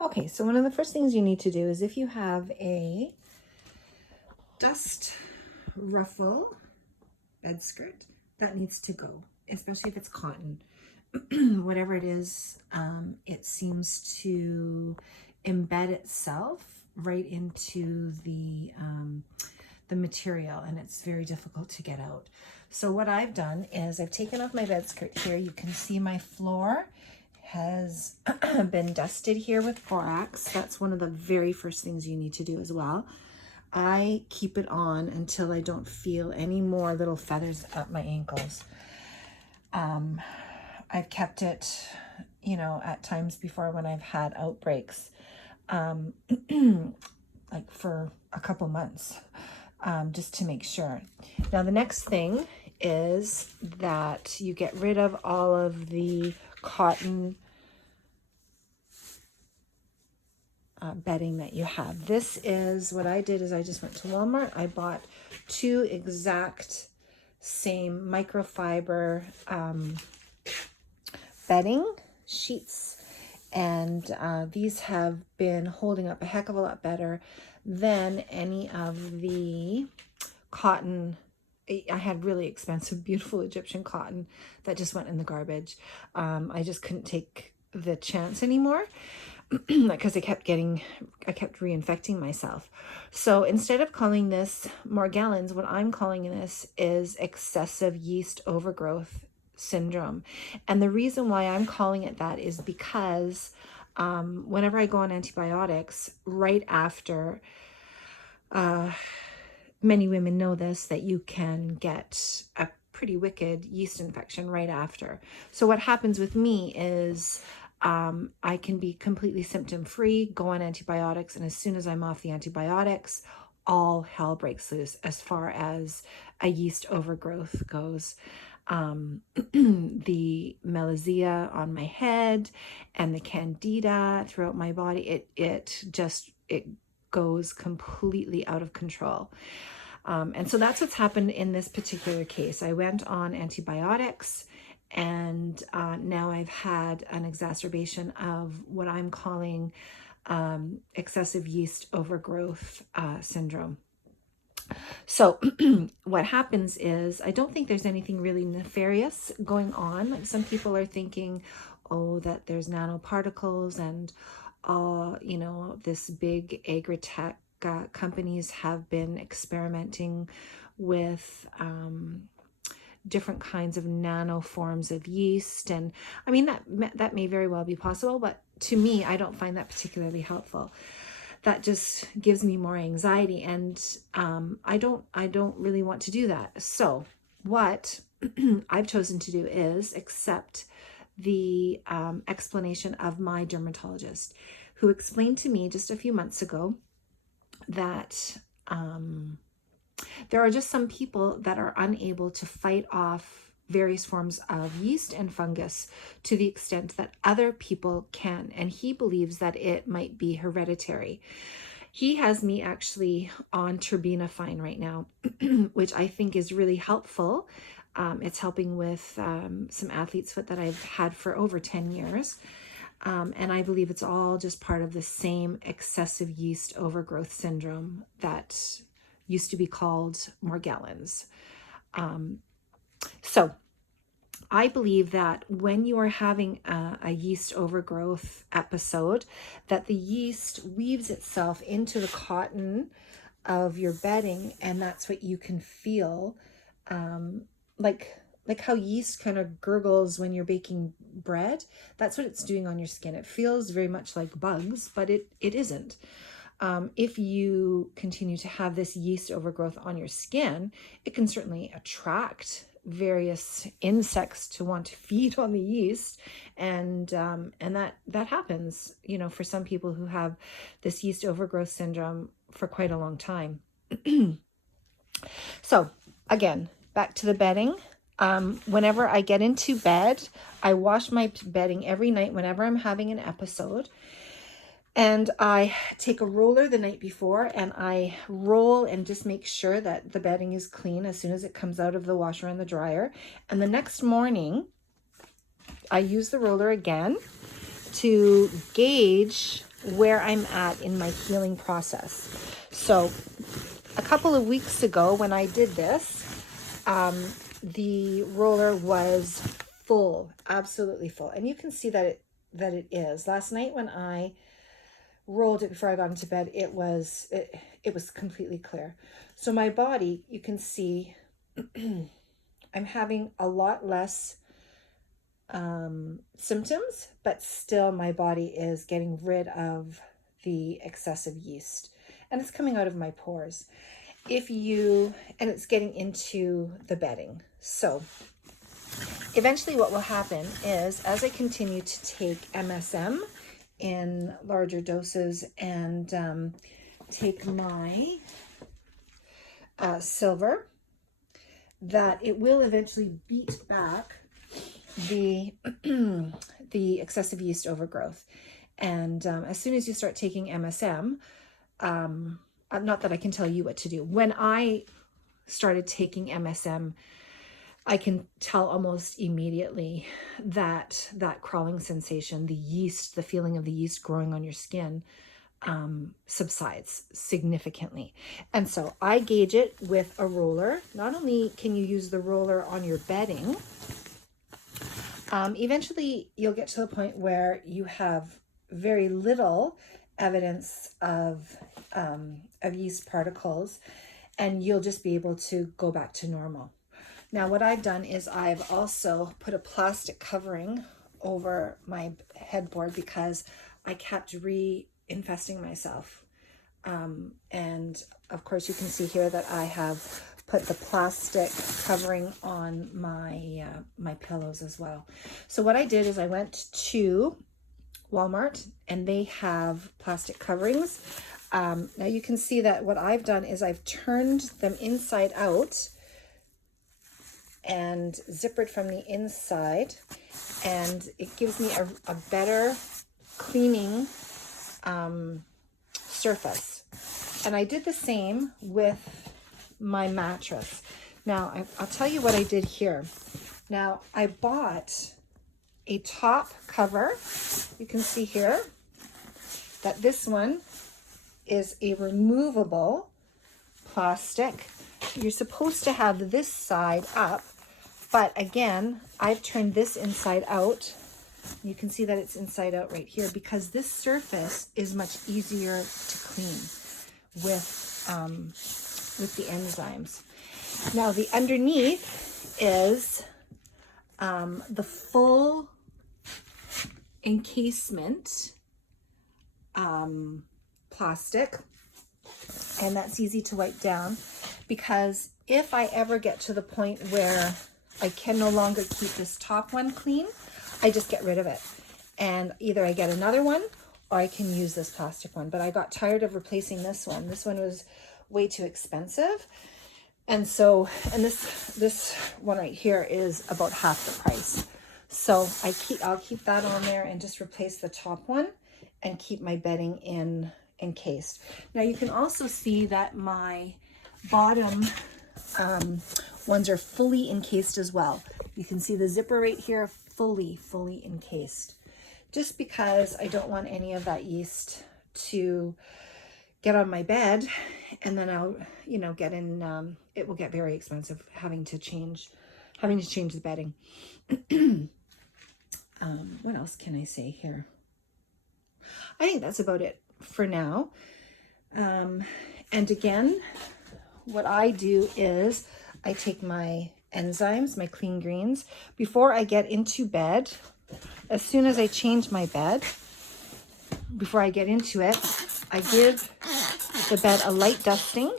Okay, so one of the first things you need to do is if you have a dust ruffle bed skirt, that needs to go, especially if it's cotton. Whatever it is, it seems to embed itself right into the material, and it's very difficult to get out. So what I've done is I've taken off my bed skirt here. You can see my floor has been dusted here with borax. That's one of the very first things you need to do as well. I keep it on until I don't feel any more little feathers at my ankles. I've kept it, at times before when I've had outbreaks, like for a couple months, just to make sure. Now, the next thing is that you get rid of all of the cotton bedding that you have. This is what I did is I just went to Walmart. I bought 2 exact same microfiber bedding sheets, and these have been holding up a heck of a lot better than any of the cotton. I had really expensive, beautiful Egyptian cotton that just went in the garbage. I just couldn't take the chance anymore because I kept reinfecting myself. So instead of calling this Morgellons, what I'm calling this is excessive yeast overgrowth syndrome. And the reason why I'm calling it that is because whenever I go on antibiotics, right after, many women know this, that you can get a pretty wicked yeast infection right after. So what happens with me is I can be completely symptom free, go on antibiotics, and as soon as I'm off the antibiotics, all hell breaks loose as far as a yeast overgrowth goes. The melasma on my head and the candida throughout my body, it goes completely out of control. And so that's what's happened in this particular case. I went on antibiotics, and now I've had an exacerbation of what I'm calling excessive yeast overgrowth syndrome. So what happens is, I don't think there's anything really nefarious going on. Like, some people are thinking, oh, that there's nanoparticles and, this big agritech companies have been experimenting with different kinds of nano forms of yeast. And I mean, that may very well be possible, but to me, I don't find that particularly helpful. That just gives me more anxiety, and I don't really want to do that. So what I've chosen to do is accept the explanation of my dermatologist, who explained to me just a few months ago that there are just some people that are unable to fight off various forms of yeast and fungus to the extent that other people can. And he believes that it might be hereditary. He has me actually on terbinafine right now, which I think is really helpful. It's helping with some athlete's foot that I've had for over 10 years. And I believe it's all just part of the same excessive yeast overgrowth syndrome that used to be called Morgellons. So I believe that when you are having a yeast overgrowth episode, that the yeast weaves itself into the cotton of your bedding, and that's what you can feel, like how yeast kind of gurgles when you're baking bread. That's what it's doing on your skin. It feels very much like bugs, but it isn't. If you continue to have this yeast overgrowth on your skin, it can certainly attract various insects to want to feed on the yeast, and that happens, for some people who have this yeast overgrowth syndrome for quite a long time. So again, back to the bedding. Whenever I get into bed, I wash my bedding every night whenever I'm having an episode. And I take a roller the night before and I roll and just make sure that the bedding is clean as soon as it comes out of the washer and the dryer. And the next morning, I use the roller again to gauge where I'm at in my healing process. So a couple of weeks ago when I did this, the roller was full, absolutely full. And you can see that it is. Last night when I rolled it before I got into bed, it was completely clear. So my body, you can see I'm having a lot less symptoms, but still my body is getting rid of the excessive yeast, and it's coming out of my pores. And it's getting into the bedding. So eventually what will happen is, as I continue to take MSM in larger doses and take my silver, that it will eventually beat back the the excessive yeast overgrowth. And as soon as you start taking MSM, not that I can tell you what to do. When I started taking MSM, I can tell almost immediately that crawling sensation, the yeast, the feeling of the yeast growing on your skin, subsides significantly. And so I gauge it with a roller. Not only can you use the roller on your bedding, eventually you'll get to the point where you have very little evidence of yeast particles, and you'll just be able to go back to normal. Now, what I've done is I've also put a plastic covering over my headboard because I kept reinfesting myself. And of course you can see here that I have put the plastic covering on my my pillows as well. So what I did is I went to Walmart and they have plastic coverings. Now you can see that what I've done is I've turned them inside out and zippered from the inside, and it gives me a better cleaning surface. And I did the same with my mattress. Now I'll tell you what I did here. Now I bought a top cover. You can see here that this one is a removable plastic. You're supposed to have this side up, but again, I've turned this inside out. You can see that it's inside out right here because this surface is much easier to clean with the enzymes. Now the underneath is the full encasement plastic, and that's easy to wipe down, because if I ever get to the point where I can no longer keep this top one clean, I just get rid of it, and either I get another one or I can use this plastic one. But I got tired of replacing this one. This one was way too expensive, and so, and this one right here is about half the price. So I'll keep that on there and just replace the top one and keep my bedding encased. Now you can also see that my bottom ones are fully encased as well. You can see the zipper right here, fully encased, just because I don't want any of that yeast to get on my bed, and then I'll, get in, it will get very expensive having to change the bedding. What else can I say here? I think that's about it for now. And again, what I do is I take my enzymes, my clean greens, before I get into bed. As soon as I change my bed, before I get into it, I give the bed a light dusting,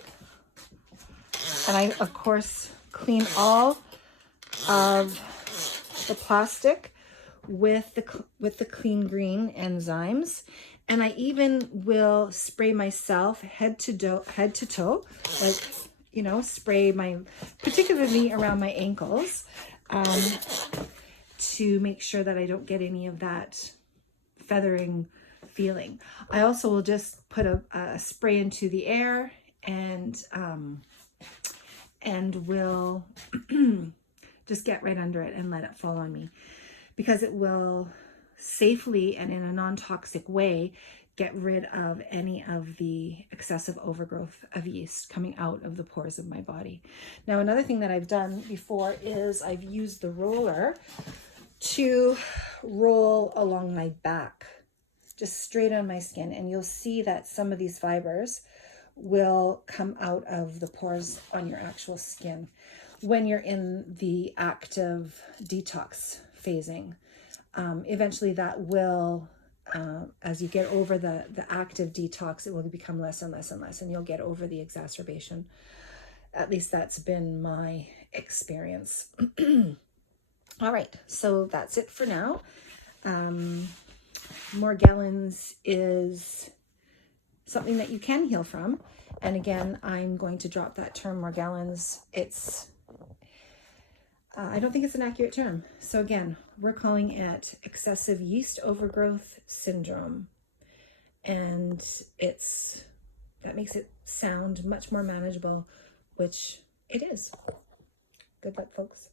and I of course clean all of the plastic with the clean green enzymes. And I even will spray myself head to toe, like, spray particularly around my ankles, to make sure that I don't get any of that feathering feeling. I also will just put a spray into the air and will just get right under it and let it fall on me, because it will safely and in a non-toxic way get rid of any of the excessive overgrowth of yeast coming out of the pores of my body. Now, another thing that I've done before is I've used the roller to roll along my back, just straight on my skin. And you'll see that some of these fibers will come out of the pores on your actual skin when you're in the active detox phasing. Eventually that will, as you get over the active detox, it will become less and less and less, and you'll get over the exacerbation. At least that's been my experience. All right, so that's it for now. Morgellons is something that you can heal from. And again, I'm going to drop that term Morgellons. It's, I don't think it's an accurate term. So again, we're calling it excessive yeast overgrowth syndrome. And that makes it sound much more manageable, which it is. Good luck, folks.